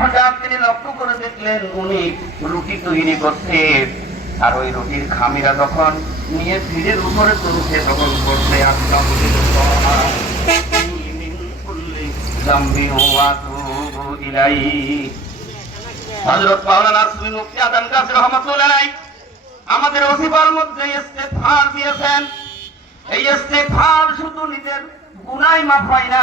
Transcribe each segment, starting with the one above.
হঠাৎ তিনি লক্ষ্য করে দেখলেন উনি রুটি তৈরি করছে আর ওই রুটির খামিরা যখন নিয়ে ফিরের উপরে তুলছে তখন করছে আমাদের ওসিফার মধ্যে দিয়েছেন। এই শুধু নিজের গুনাহ মাফ হয় না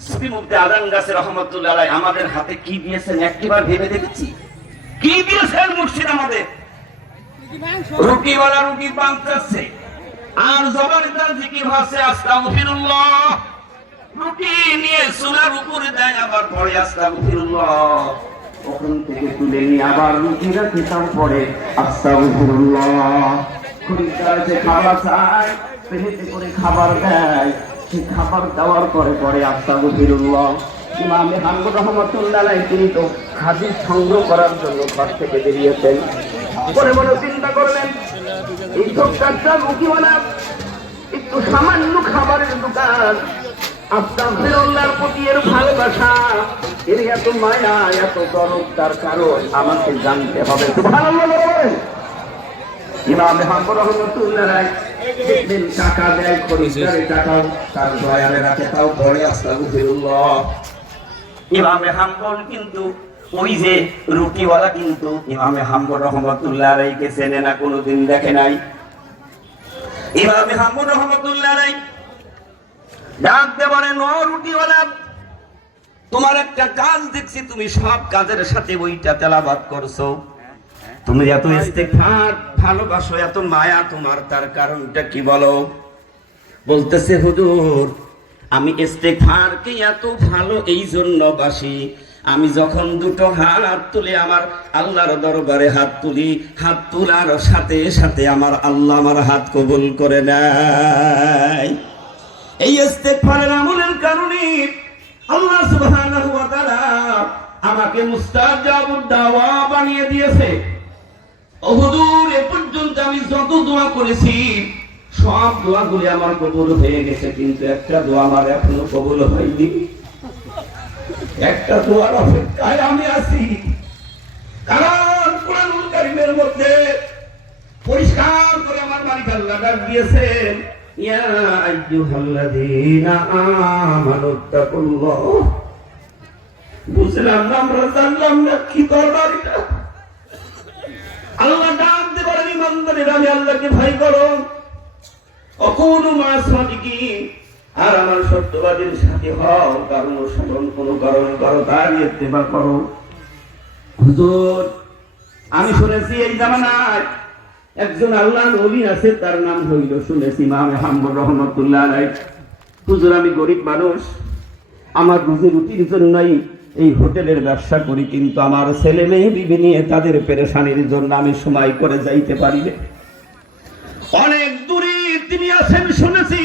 সুফি আমাদের হাতে কি দিয়েছেন? একটিবার ভেবে দেখেছি। কি দিয়েছেন মুর্শিদ আমাদের? রুটিওয়ালা রুটি বাঁধতেছে। আর চুলার উপরে দেয়, আবার পরে আস্তাগফিরুল্লাহ। খাবার দেয়। খাবার দেওয়ার পরে পরে আস্তাগফিরুল্লাহ ইমামে হামদুর রহমতুল্লাহ তো হাদিস সংগ্রহ করার জন্য ঘর থেকে বেরিয়েছেন। মনে চিন্তা করলেন, এই দোকানটা একটু সামান্য খাবারের দোকান। আস্তাগফিরুল্লাহর প্রতি এর ভালোবাসা, এর এত মায়া, এত দরদ তার কারণ আমাকে জানতে হবে। সুবহানাল্লাহ বলেন। ইমাম হাম্বর রহমতুল্লাহ দেখবেন টাকা দেয় খরিদ্দারে টাকাও তার আস্তাগফিরুল্লাহ। ইমামে হাম্বল কিন্তু ওই যে রুটিওয়ালা কিন্তু ইমামে হাম্বর রহমতুল্লাহ রাইকে চেনে না কোনোদিন দেখে নাই। ইমামে হাম্বর রহমতুল্লাহ রাই ডাকতে বলে ন রুটিওয়ালা তোমার একটা কাজ দেখছি তুমি সব কাজের সাথে ওইটা তেলাবাদ করছ। তুমি এত ইস্তেগফার ভালোবাসো, এত মায়া তোমার, তার কারণটা কি বলো? বলতেছে হুজুর, আমি ইস্তেগফারকে এত ভালো এই জন্য বাসি, আমি যখন দুটো হাত তুলে আমার আল্লাহর দরবারে হাত তুলি, হাত তোলার সাথে সাথে আমার আল্লাহ আমার হাত কবুল করে নেয়। এই ইস্তেগফারের আমলের কারণে আল্লাহ সুবহানাহু ওয়া আমাকে মুস্তাজাবুদ দাওয়া বানিয়ে দিয়েছে। ও হুজুর এ পর্যন্ত আমি যত দোয়া করেছি, সব দোয়াগুলি আমার কবুল হয়ে গেছে, কিন্তু একটা দোয়া আমার এখনও কবুল হয়নি। একটা দোয়ার অপেক্ষায় আমি আছি। কারণ কোরআনুল কারীমের মধ্যে পরিষ্কার করে আমার মালিক আল্লাহ ডাক দিয়েছেন ইয়া আইয়ুহাল্লাযীনা আমানুত্তাকুল্লাহ বুঝলাম না, আমরা জানলাম না কি দরবার এটা। আল্লাহ ডাক দিয়ে বলেন ইমানদারের, আমি আল্লাহকে করো। অকুন মাসমাদিকি আর আমার সত্যবাদীর সাথে হও, কারণ অনুসরণ কোনো কারণ করো করো। হুজুর, আমি শুনেছি এই জামানায় একজন আল্লাহ নবী আছে, তার নাম হইল, শুনেছি ইমাম হাম্বুর রহমতুল্লাহ হুজুর, আমি গরিব মানুষ। আমার রুজি রুটির জন্যই এই হোটেলের ব্যবসা করি, কিন্তু আমার ছেলে মেয়ে বিবি নিয়ে তাদের পেরেশানির জন্য আমি সময় করে যাইতে পারি অনেক দূরে তিনি আছেন শুনেছি